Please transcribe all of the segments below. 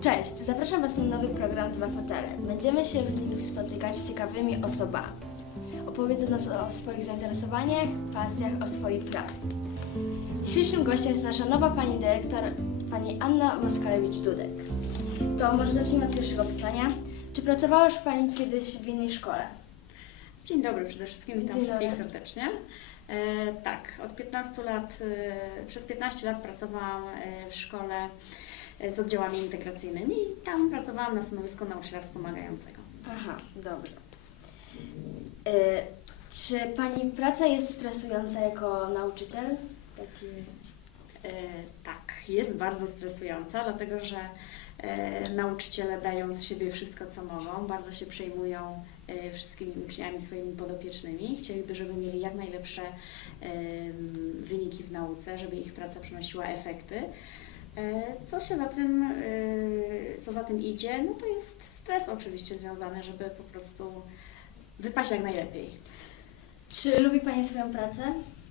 Cześć, zapraszam Was na nowy program Dwa Fotele. Będziemy się w nim spotykać z ciekawymi osobami. Opowiedzą nas o swoich zainteresowaniach, pasjach, o swojej pracy. Dzisiejszym gościem jest nasza nowa pani dyrektor, pani Anna Moskalewicz-Dudek. To może zacznijmy od pierwszego pytania. Czy pracowała już Pani kiedyś w innej szkole? Dzień dobry przede wszystkim, witam Dzień wszystkich dobry. serdecznie. E, tak, od 15 lat, e, przez 15 lat pracowałam e, w szkole z oddziałami integracyjnymi i tam pracowałam na stanowisku nauczyciela wspomagającego. Aha, dobrze. Y, czy Pani praca jest stresująca jako nauczyciel? Taki... E, tak, jest bardzo stresująca, dlatego że e, nauczyciele dają z siebie wszystko, co mogą, bardzo się przejmują e, wszystkimi uczniami swoimi podopiecznymi. Chcieliby, żeby mieli jak najlepsze em, wyniki w nauce, żeby ich praca przynosiła efekty. E, Co się za tym, e, co za tym idzie, no to jest stres oczywiście związany, żeby po prostu wypaść jak najlepiej. Czy lubi Pani swoją pracę?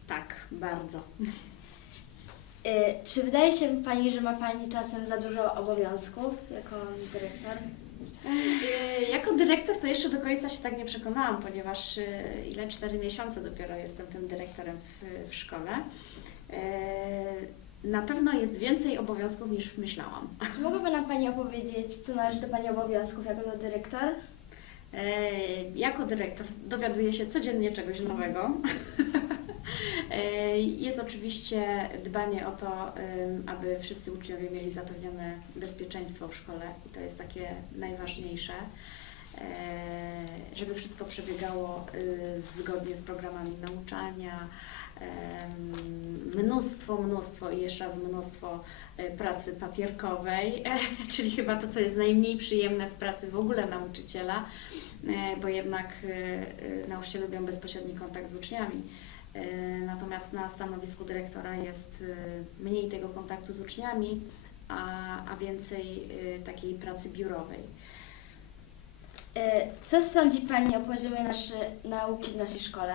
Tak, bardzo. Y, czy wydaje się Pani, że ma Pani czasem za dużo obowiązków jako dyrektor? E, Jako dyrektor to jeszcze do końca się tak nie przekonałam, ponieważ e, ile cztery miesiące dopiero jestem tym dyrektorem w, w szkole. E, Na pewno jest więcej obowiązków niż myślałam. Czy mogłaby nam Pani opowiedzieć, co należy do Pani obowiązków jako dyrektor? E, Jako dyrektor dowiaduję się codziennie czegoś nowego. E, Jest oczywiście dbanie o to, aby wszyscy uczniowie mieli zapewnione bezpieczeństwo w szkole i to jest takie najważniejsze, E, żeby wszystko przebiegało y, zgodnie z programami nauczania. Mnóstwo, mnóstwo i jeszcze raz mnóstwo e, pracy papierkowej, czyli chyba to, co jest najmniej przyjemne w pracy w ogóle nauczyciela, e, bo jednak e, e, nauczyciele lubią bezpośredni kontakt z uczniami. E, Natomiast na stanowisku dyrektora jest e, mniej tego kontaktu z uczniami, a, a więcej e, takiej pracy biurowej. Co sądzi Pani o poziomie naszej nauki w naszej szkole?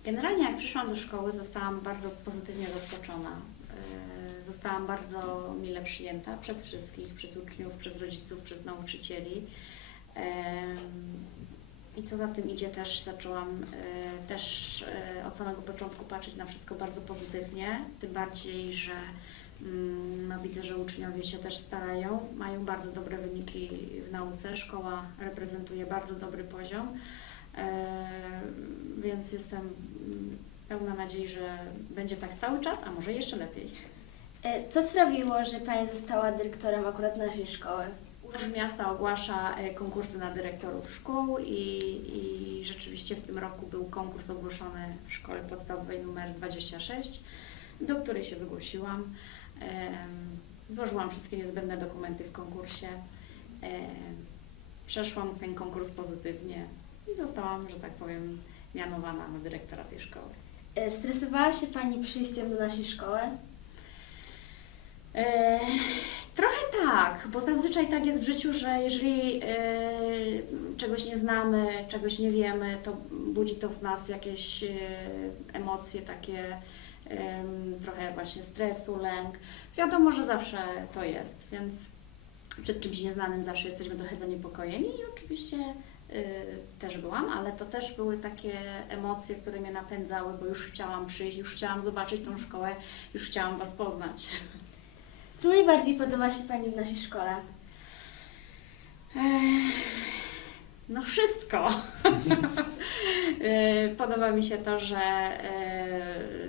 E, Generalnie jak przyszłam do szkoły, zostałam bardzo pozytywnie zaskoczona. E, Zostałam bardzo mile przyjęta przez wszystkich, przez uczniów, przez rodziców, przez nauczycieli. Em, I co za tym idzie, też zaczęłam e, też e, od samego początku patrzeć na wszystko bardzo pozytywnie, tym bardziej, że mm, no, widzę, że uczniowie się też starają, mają bardzo dobre wyniki w nauce, szkoła reprezentuje bardzo dobry poziom. E, Więc jestem pełna nadziei, że będzie tak cały czas, a może jeszcze lepiej. Y, co sprawiło, że Pani została dyrektorem akurat naszej szkoły? Urząd Miasta ogłasza e, konkursy na dyrektorów szkół i, i rzeczywiście w tym roku był konkurs ogłoszony w szkole podstawowej numer 26, do której się zgłosiłam. Złożyłam wszystkie niezbędne dokumenty w konkursie. Przeszłam ten konkurs pozytywnie i zostałam, że tak powiem, mianowana na dyrektora tej szkoły. Y, stresowała się Pani przyjściem do naszej szkoły? E, trochę tak, bo zazwyczaj tak jest w życiu, że jeżeli e, czegoś nie znamy, czegoś nie wiemy, to budzi to w nas jakieś e, emocje takie em, trochę właśnie stresu, lęk. Wiadomo, że zawsze to jest, więc przed czymś nieznanym zawsze jesteśmy trochę zaniepokojeni i oczywiście e, też byłam, ale to też były takie emocje, które mnie napędzały, bo już chciałam przyjść, już chciałam zobaczyć tą szkołę, już chciałam Was poznać. Co najbardziej podoba się Pani w naszej szkole? Ech, No wszystko. E, Podoba mi się to, że e,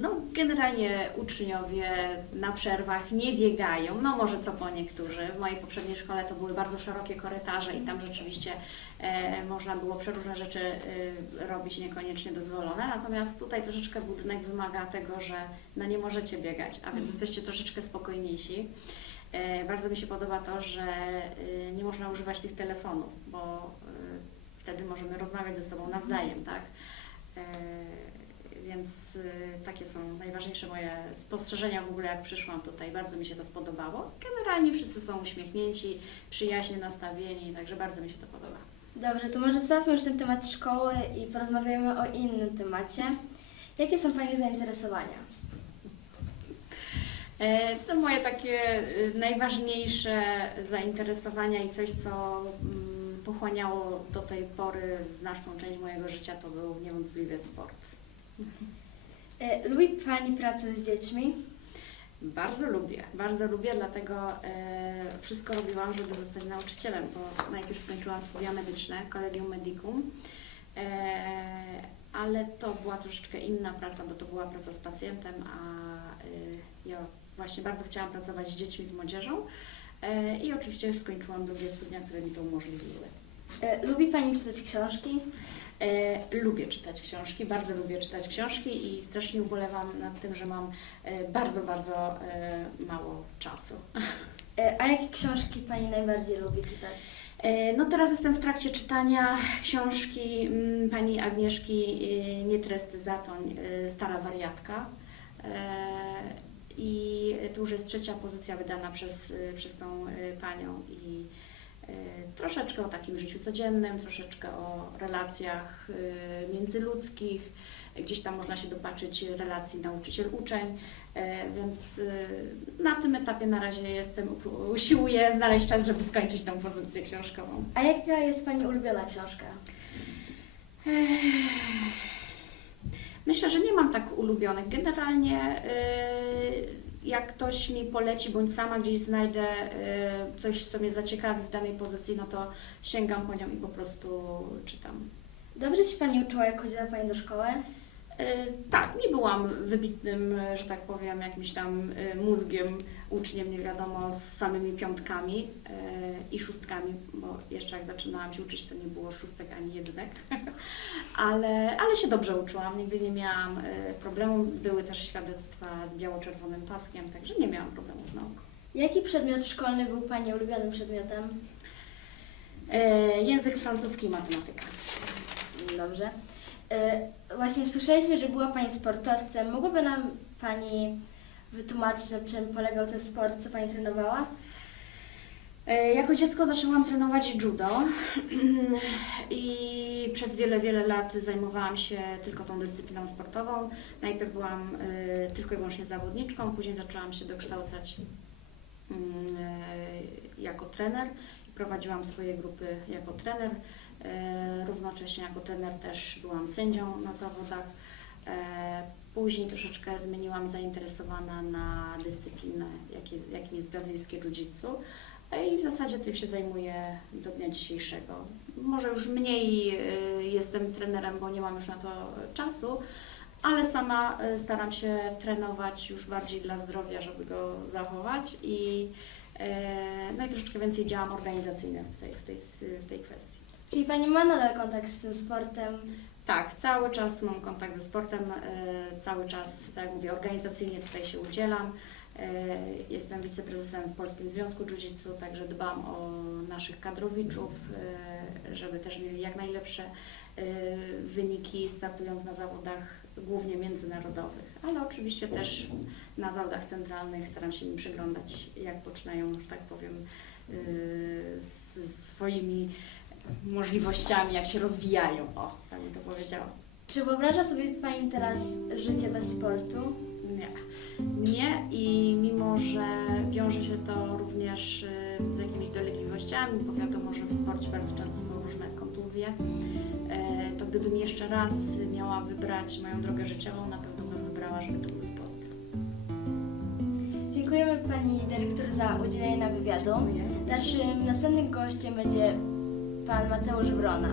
no, generalnie uczniowie na przerwach nie biegają, no może co po niektórzy. W mojej poprzedniej szkole to były bardzo szerokie korytarze i tam rzeczywiście e, można było przeróżne rzeczy e, robić niekoniecznie dozwolone, natomiast tutaj troszeczkę budynek wymaga tego, że no, nie możecie biegać, a więc jesteście troszeczkę spokojniejsi. E, Bardzo mi się podoba to, że e, nie można używać tych telefonów, bo e, wtedy możemy rozmawiać ze sobą nawzajem, tak? Więc e, takie są najważniejsze moje spostrzeżenia w ogóle, jak przyszłam tutaj. Bardzo mi się to spodobało. Generalnie wszyscy są uśmiechnięci, przyjaźnie nastawieni, także bardzo mi się to podoba. Dobrze, to może zostawmy już ten temat szkoły i porozmawiamy o innym temacie. Jakie są Pani zainteresowania? E, To moje takie y, najważniejsze zainteresowania i coś, co mm, pochłaniało do tej pory znaczną część mojego życia, to był niewątpliwie sport. E, Lubi Pani pracę z dziećmi? Bardzo lubię, bardzo lubię, dlatego e, wszystko robiłam, żeby zostać nauczycielem, bo najpierw skończyłam studia medyczne, Collegium Medicum, e, ale to była troszeczkę inna praca, bo to była praca z pacjentem, a e, ja właśnie bardzo chciałam pracować z dziećmi, z młodzieżą e, i oczywiście skończyłam drugie studia, które mi to umożliwiły. E, Lubi Pani czytać książki? E, lubię czytać książki, bardzo lubię czytać książki i strasznie ubolewam nad tym, że mam e, bardzo, bardzo e, mało czasu. A jakie książki Pani najbardziej lubi czytać? No teraz jestem w trakcie czytania książki mm, pani Agnieszki Nietresty Zatoń, Stara wariatka. I to już jest trzecia pozycja wydana przez, przez tą panią i troszeczkę o takim życiu codziennym, troszeczkę o relacjach e, międzyludzkich. Gdzieś tam można się dopatrzyć relacji nauczyciel-uczeń, e, więc na tym etapie na razie jestem, usiłuję znaleźć czas, żeby skończyć tą pozycję książkową. A jaka jest Pani ulubiona książka? Myślę, że nie mam tak ulubionych. Generalnie y, jak ktoś mi poleci, bądź sama gdzieś znajdę y, coś, co mnie zaciekawi w danej pozycji, no to sięgam po nią i po prostu czytam. Dobrze się Pani uczyła, jak chodziła Pani do szkoły? Y, Tak, nie byłam wybitnym, że tak powiem, jakimś tam y, mózgiem, uczniem, nie wiadomo, z samymi piątkami i szóstkami, bo jeszcze jak zaczynałam się uczyć, to nie było szóstek ani jednek, ale, ale się dobrze uczyłam, nigdy nie miałam y, problemu. Były też świadectwa z biało-czerwonym paskiem, także nie miałam problemu z nauką. Jaki przedmiot szkolny był Pani ulubionym przedmiotem? Y, Język francuski i matematyka. Dobrze. E, Właśnie słyszeliśmy, że była Pani sportowcem. Mogłaby nam Pani wytłumaczyć, na czym polegał ten sport, co Pani trenowała? E, Jako dziecko zaczęłam trenować judo i przez wiele, wiele lat zajmowałam się tylko tą dyscypliną sportową. Najpierw byłam e, tylko i wyłącznie zawodniczką, później zaczęłam się dokształcać mm, e, jako trener i prowadziłam swoje grupy jako trener. Równocześnie jako trener też byłam sędzią na zawodach. Później troszeczkę zmieniłam zainteresowana na dyscyplinę, jakim jest brazylijskie jiu-jitsu. I w zasadzie tym się zajmuję do dnia dzisiejszego. Może już mniej y, jestem trenerem, bo nie mam już na to czasu, ale sama y, staram się trenować już bardziej dla zdrowia, żeby go zachować i, y, no i troszeczkę więcej działam organizacyjnie w tej, w tej, w tej kwestii. Czyli Pani ma nadal kontakt z tym sportem? Tak, cały czas mam kontakt ze sportem, y, cały czas, tak jak mówię, organizacyjnie tutaj się udzielam. Y, Jestem wiceprezesem w Polskim Związku Jiu-Jitsu, także dbam o naszych kadrowiczów, y, żeby też mieli jak najlepsze y, wyniki startując na zawodach głównie międzynarodowych, ale oczywiście też na zawodach centralnych staram się im przyglądać, jak poczynają, że tak powiem, z swoimi możliwościami, jak się rozwijają. O, tak bym to powiedziała. Czy wyobraża sobie Pani teraz życie bez sportu? Nie. Nie i mimo, że wiąże się to również y, z jakimiś dolegliwościami, bo wiadomo, że w sporcie bardzo często są różne kontuzje, e, to gdybym jeszcze raz miała wybrać moją drogę życiową, na pewno bym wybrała, żeby to był sport. Dziękujemy Pani Dyrektor za udzielenie nam wywiadu. Dziękuję. Naszym następnym gościem będzie Pan Mateusz Wrona.